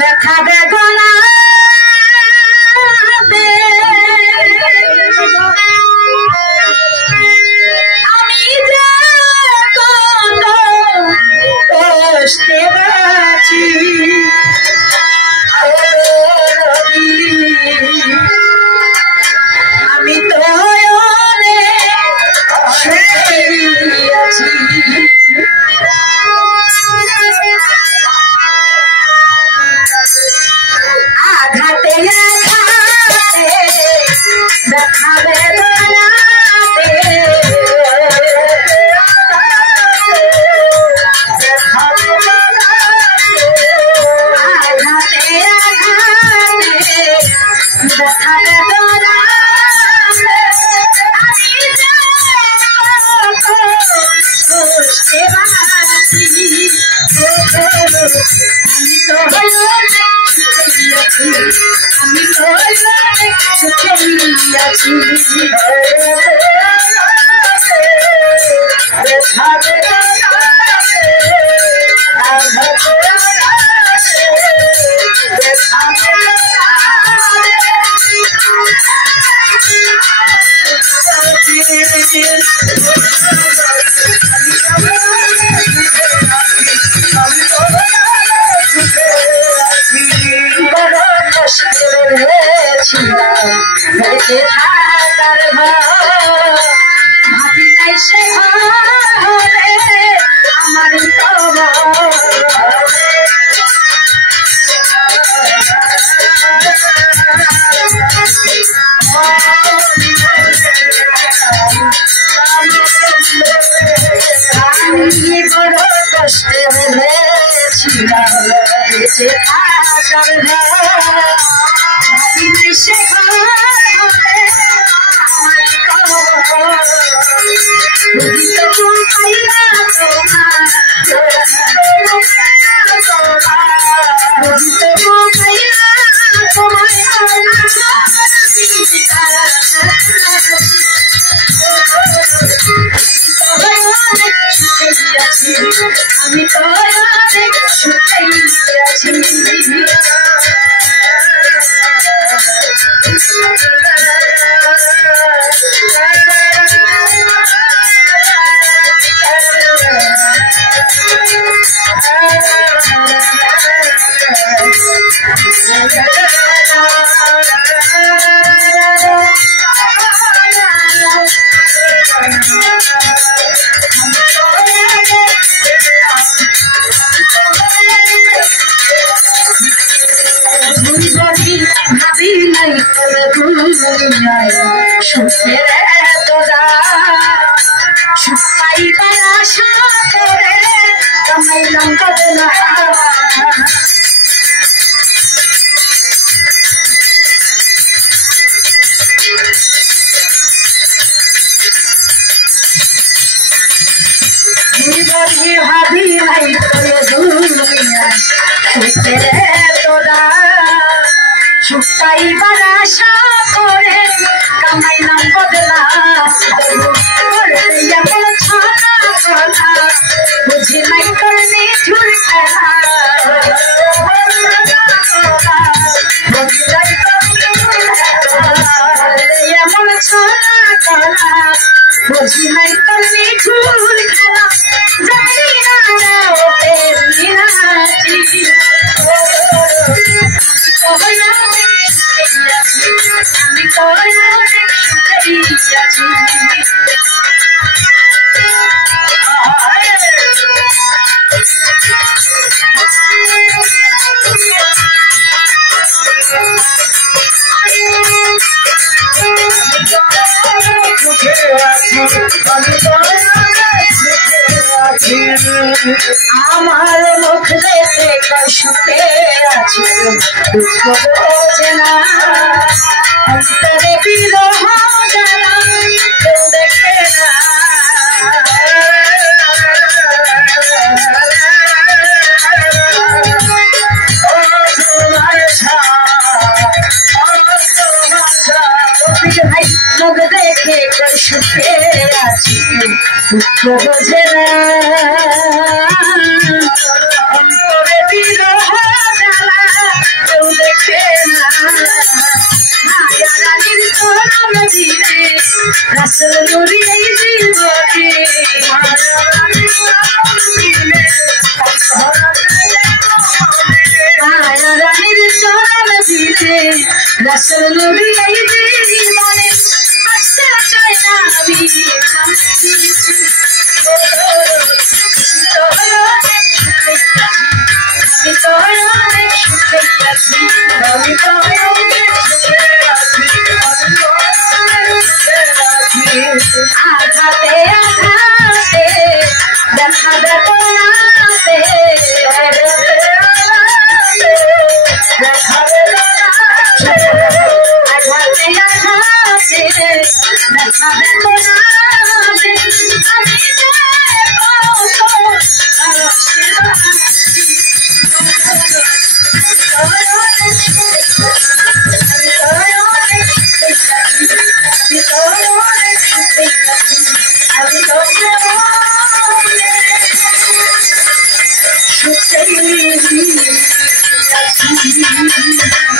দেখা দেবো না আমি যে কত কষ্টে আছি আমি তো আছি আঘাতে আঘাতে দেখাবে বানাতে আঘাতে আঘাতে দেখাবে বানাতে আমি ভাবি নাই সে আমার আমি বড় কষ্টে হয়েছিলাম বেঁচে থাকার ভাবি নাই সে আমি তো সুখেই আছি ভাবি নাই তবে দুনিয়ায় সুখের তোরা সুখ পাইবার আশা করে কামাইলাম বদলা ভাবি নাই তবে দুনিয়ায় সুখের তোরা সুখ পাইবার আশা করে কামাইলাম বদলা বুঝি নাই তোর নিঠুর খেলা এমন ছড়া কলা বুঝি নাই তোর নিঠুর খেলা জানি না আমি তো সুখেই আছি আমার মুখ দেখে সুখে আছি দুঃখ বোঝে না অন্তরে বিরহ জ্বালা কেউ দেখে না ভাই মুখ দেখে সুখে আছি দুঃখ বোঝে না আসল নবী এই জীবনে আসতে চাই না আমি আমি তো অনেক সুখে আছি আমি তো অনেক সুখে আছি আঘাতে আঘাতে দেখা দেখো নাতে আঘাতে আঘাতে দেখা দেখো নাতে I'm